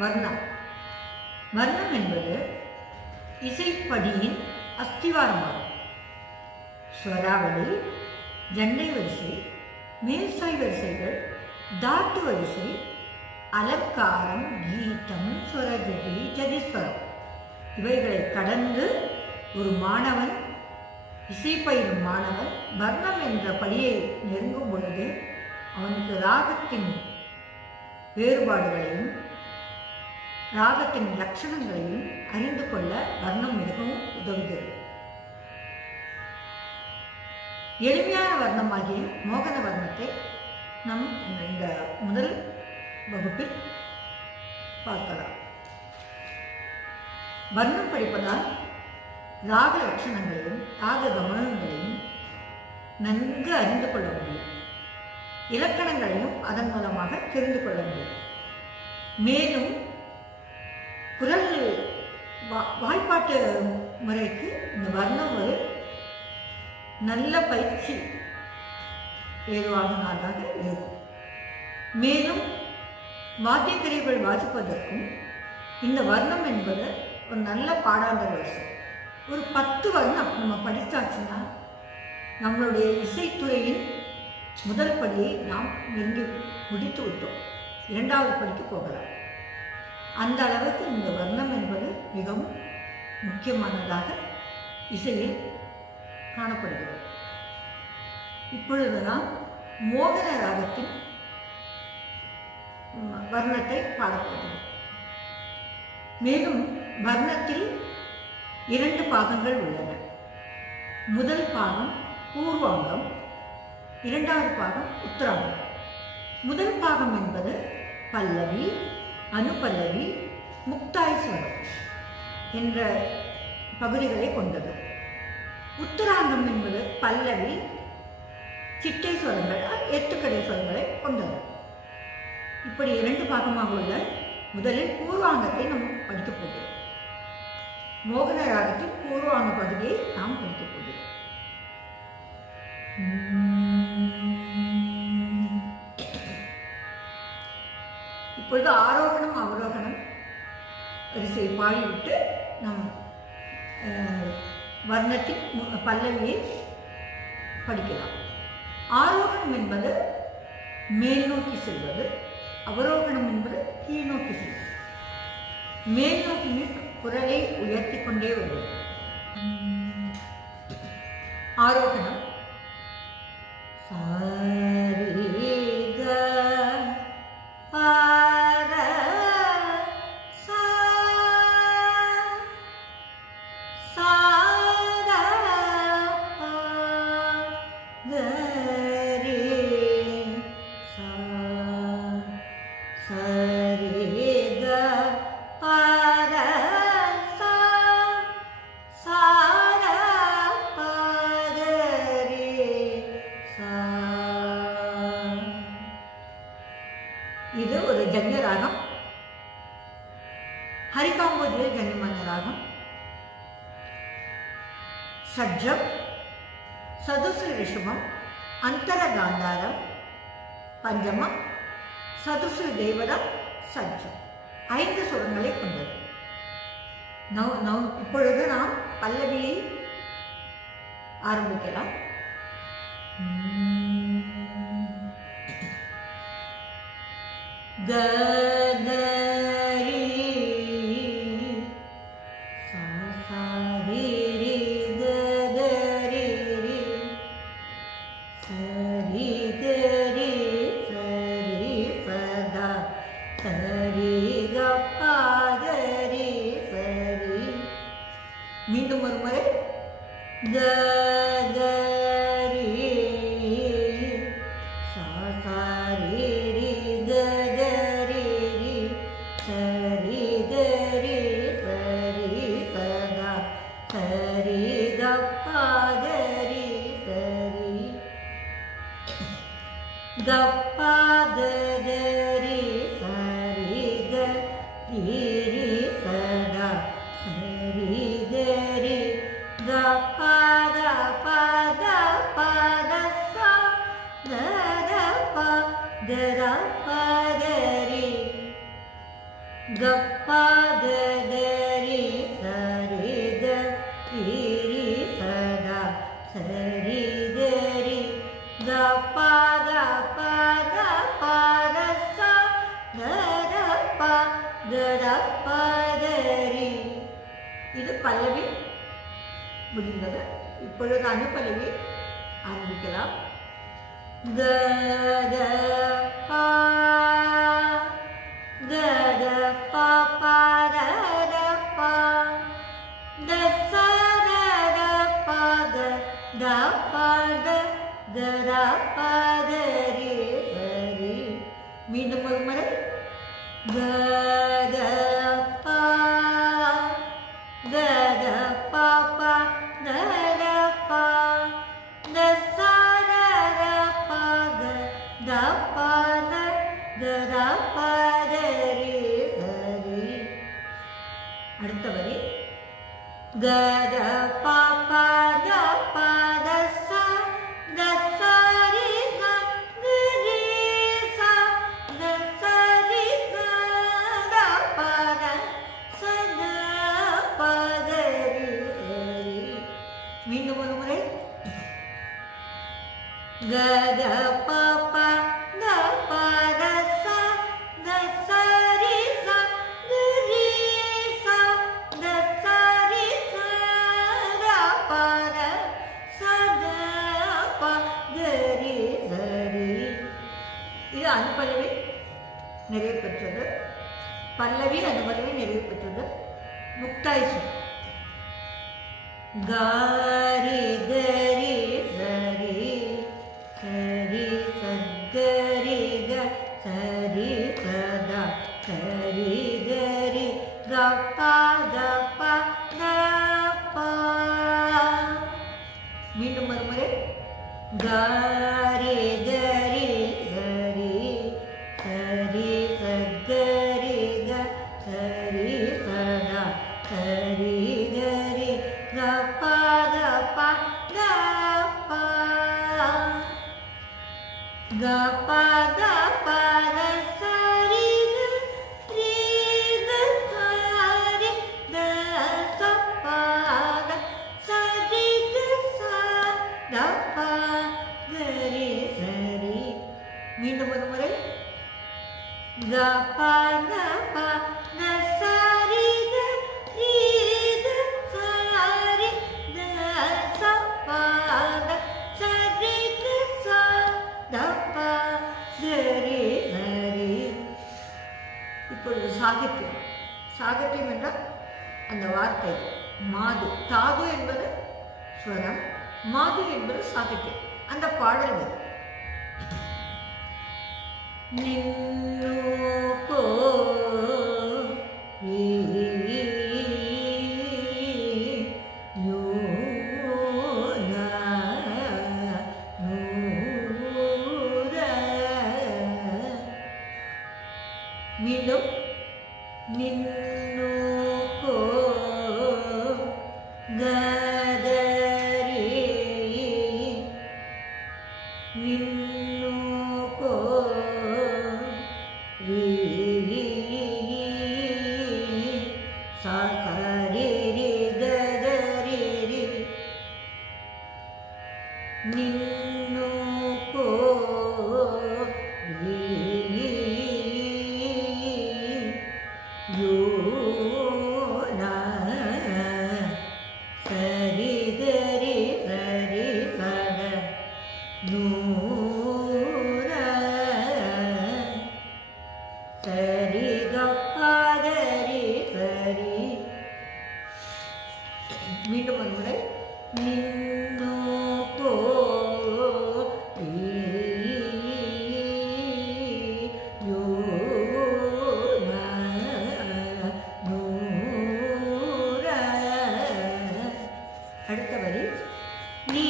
வர்ணம். வர்ணம் என்பது இசைப்படியின் அஸ்திவாரமாகும். ஸ்வராவளி, ஜண்டை வரிசை, மேல்சாய் வரிசைகள், தாட்டு வரிசை, அலங்காரம், கீதம், ஸ்வரஜதி, ஜதிஸ்வரம் இவைகளை கடந்து ஒரு மாணவன், இசை பயிலும் மாணவன் வர்ணம் என்ற படியை நெருங்கும் பொழுது அவனுக்கு ராகத்தின் வேறுபாடுகளையும் ராகத்தின் லட்சணங்களையும் அறிந்து கொள்ள வர்ணம் மிகவும் உதவுகிறது. எளிமையான வர்ணமாகிய மோகன வர்ணத்தை நம் இந்த முதல் வகுப்பில் பார்க்கலாம். வர்ணம் படிப்பதால் ராக லட்சணங்களையும் ராக கமனங்களையும் நன்கு அறிந்து கொள்ள முடியும். இலக்கணங்களையும் அதன் மூலமாக தெரிந்து கொள்ள முடியும். மேலும் குரல் வாய்ப்பாட்டு முறைக்கு இந்த வர்ணம் ஒரு நல்ல பயிற்சி ஏதுவாக நாளாக இருக்கும். மேலும் வாத்தியக்கருவிகள் வாசிப்பதற்கும் இந்த வர்ணம் என்பது ஒரு நல்ல பாடாந்த வரிசை. ஒரு 10 வர்ணம் நம்ம படித்தாச்சுன்னா நம்மளுடைய இசைத்துறையின் முதல் படியை நாம் நெருங்கி முடித்து விட்டோம். 2வது படிக்கு போகலாம். அந்த அளவுக்கு இந்த வர்ணம் என்பது மிகவும் முக்கியமானதாக இசையில் காணப்படுகிறது. இப்பொழுது நாம் மோகன ராகத்தின் வர்ணத்தை பாடப்படுகிறோம். மேலும் வர்ணத்தில் 2 பாகங்கள் உள்ளன. முதல் பாகம் பூர்வாங்கம், 2வது பாகம் உத்தராங்கம். முதல் பாகம் என்பது பல்லவி, அனுபல்லவி, முக்தாய் ஸ்வரம் என்ற பகுதிகளை கொண்டது. உத்தராங்கம் என்பது பல்லவி, சிட்டை ஸ்வரங்கள், 8 கடை ஸ்வரங்களை கொண்டது. இப்படி 2 பாகமாக உள்ள முதலில் பூர்வாங்கத்தை நாம் படிக்கப் போகிறோம். மோகன ராகத்தின் பூர்வாங்க பகுதியை நாம் படிக்கப் போகிறோம். இப்பொழுது ஆரோகணம் அவரோகணம் வரிசையை பாடிவிட்டு நம் வர்ணத்தின் பல்லவியை படிக்கலாம். ஆரோகணம் என்பது மேல் நோக்கி செல்வது, அவரோகணம் என்பது கீழ் நோக்கி செல்வது. மேல் நோக்கி குரலை உயர்த்தி கொண்டே வருவது. ஆரோகணம் இது ஒரு ஜன்ய ராகம். ஹரிகாம்போதியில் ஜன்யமான ராகம். ஷட்ஜம், சதுஸ்ர ரிஷபம், அந்தர காந்தாரம், பஞ்சமம், சதுஸ்ர தேவதம், சட்ஜம் 5 சுரங்களை கொண்டது. இப்பொழுது நாம் பல்லவியை ஆரம்பிக்கலாம். மீண்டும் ஒரு முறை கப்பா கரி சரி கப்பா கரி சரி கரி சதா சரி கரி கப்பா கப்பா கப்பா ரசா கரப்பா கரப்பா கரி. இது பல்லவி முடிந்தது. இப்பொழுது அனுபல்லவி ஆரம்பிக்கலாம். க க பா க க பா பா ர ர பா த ச ர ர பா க த பா த க ர பா க ரி சரி. மீண்டும் ஒரு முறை. க க பா க க பா பா ர ர பா த ச ர ர பா க த பா த க ர பா த ரி சரி. அடுத்த வரி. க த பா பா த பா த ச த ச ரி க க ரி ச த ச ரி க த பா த ச த பா த ரி சரி. மீண்டும் ஒரு முறை. க த பா பா த பா த ச த ச ரி ச க ரி ச த ச ரி க த பா த ச த பா க ரி சரி. இது அனுபல்லவி நிறைவு பெற்றது. பல்லவி அனுபல்லவி நிறைவு பெற்றது. முக்தாய் சொல். காரி கரி சரி சரி சரி க சரி சதா சரி கரி கப்பா கப்பா கப்பா. மீண்டும் ஒரு முறை. காரி கரி சரி சரி சரி க சரி சதா சரி கரி கப்பா கப்பா கப்பா. கப்பா கப்பா ர சரி க ரி க சரி த ச பா த சரி க ச த பா க ரி சரி. மீண்டும் ஒரு முறை. கப்பா கப்பா த சரி க ரி க சரி த ச பா த சரி க ச த பா க ரி சரி. இப்பொழுது சாகித்யம். சாகித்யம் என்றால் அந்த வார்த்தை மாது. தாது என்பது ஸ்வரம், மாது என்பது சாகித்யம். அந்த பாடல்கள். நின்னு போ யோ நா நூர. மீண்டும். நின்னு போ கதரி நின்னு போ ரி ச ரி ரி கதரி ரி. நின்னு போ ரி யோ நா சரி கரி சரி சத நூர சரி கப்பா கரி சரி. மீண்டும் ஒரு முறை. நின்னு போ யோ நா நூர. அடுத்த வரி. நீ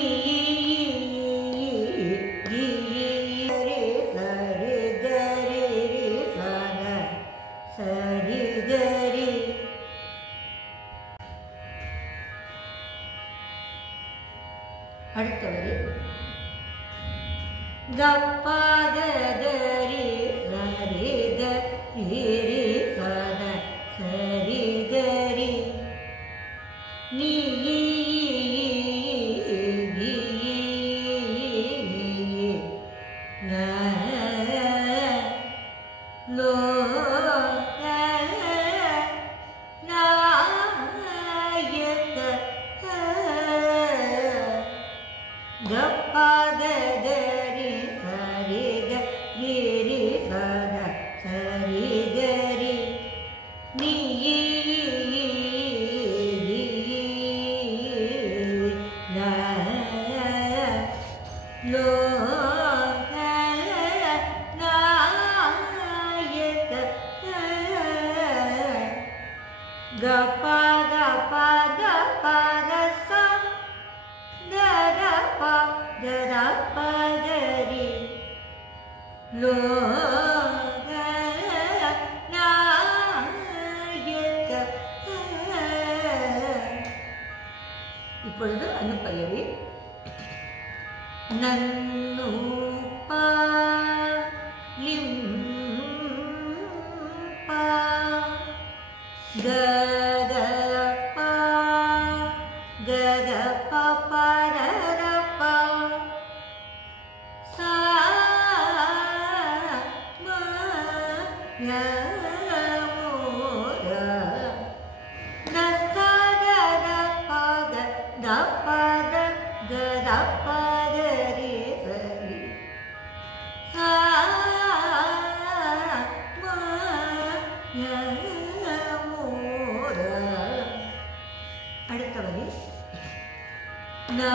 சரி சரி கரி சத சரி கரி. அடுத்த வரி. கப்பா கரி சரி கரி சத லோக நாயக கப்பதரி சரி கிரி சத சரி கரி நீ லோக நாயக கப கப கப ரச தரப தரப கரி லோக நாயக. இப்பொழுது அனுபல்லவி. நன்னு பாலிம் பா கத பா கத பரர பா சா ம ய மோர நசர பத தபத கத பதரி சரி சா ம ய மோர. அடுத்த வரி நா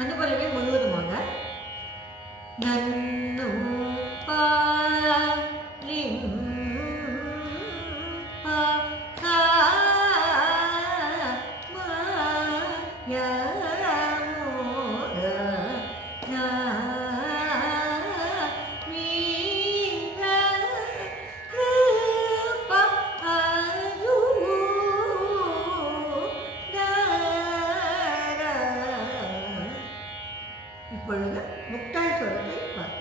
அனுபல்லவி முழுவதுமாக நன்னு பாலிம் பா சா ம ய மோர நா மீர கிருப அது தர. இப்பொழுது முக்தாய் ஸ்வரத்தை பார்ப்போம்.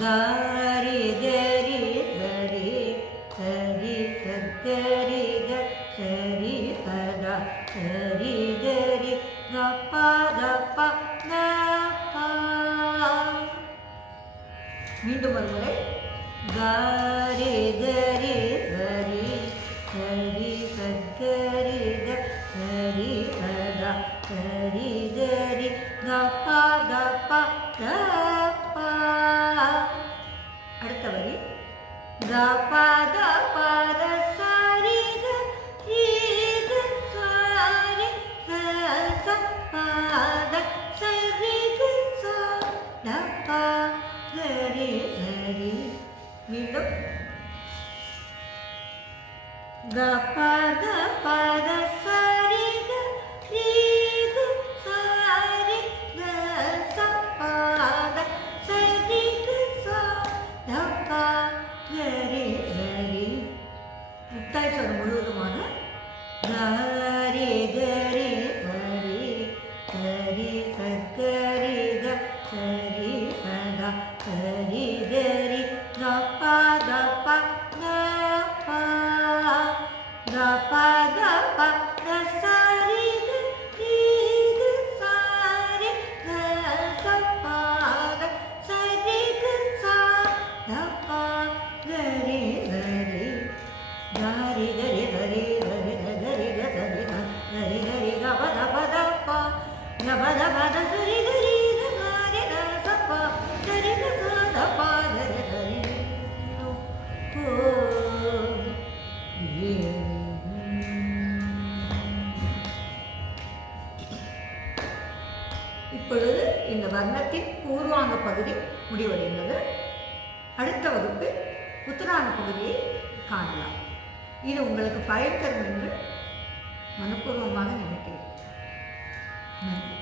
காரி கரி சரி சரி சரி சரி சதா சரி கரி கப்ப கப்ப கப்ப. மீண்டும் ஒரு முறை. காரி கரி சரி சரி சரி சரி சதா சரி கரி கப்ப கப்ப கப்ப. அடுத்த வரி கப்ப கப்ப சரி கரி சரி ச பத சரி ச டப்ப கரி சரி. மீண்டும் கப்ப கப்ப சரி கரி சரி ச பத சரி ச டப்ப கரி சரி. முக்தாய் ஸ்வரம் முழுவதுமாக கரி கரி சரி சரி சரி சரி சதா சரி கரி கப்ப கப்ப கப்ப கப்ப கப்ப சரி கரி சரி ச பத சரி ச டப்ப கரி சரி. கரி கரி கரி கரி கரி கரி கரி கரி கப கப கப்ப கப கப சரி கரி கரி சப்ப சரி ச டப்ப கரி கரி. இப்பொழுது இந்த வர்ணத்தின் பூர்வாங்க பகுதி முடிவடைந்தது. அடுத்த வகுப்பில் உத்தரான பகுதியை காணலாம். இது உங்களுக்கு பயன் தரும் என்று மனப்பூர்வமாக நினைக்கிறேன். நன்றி.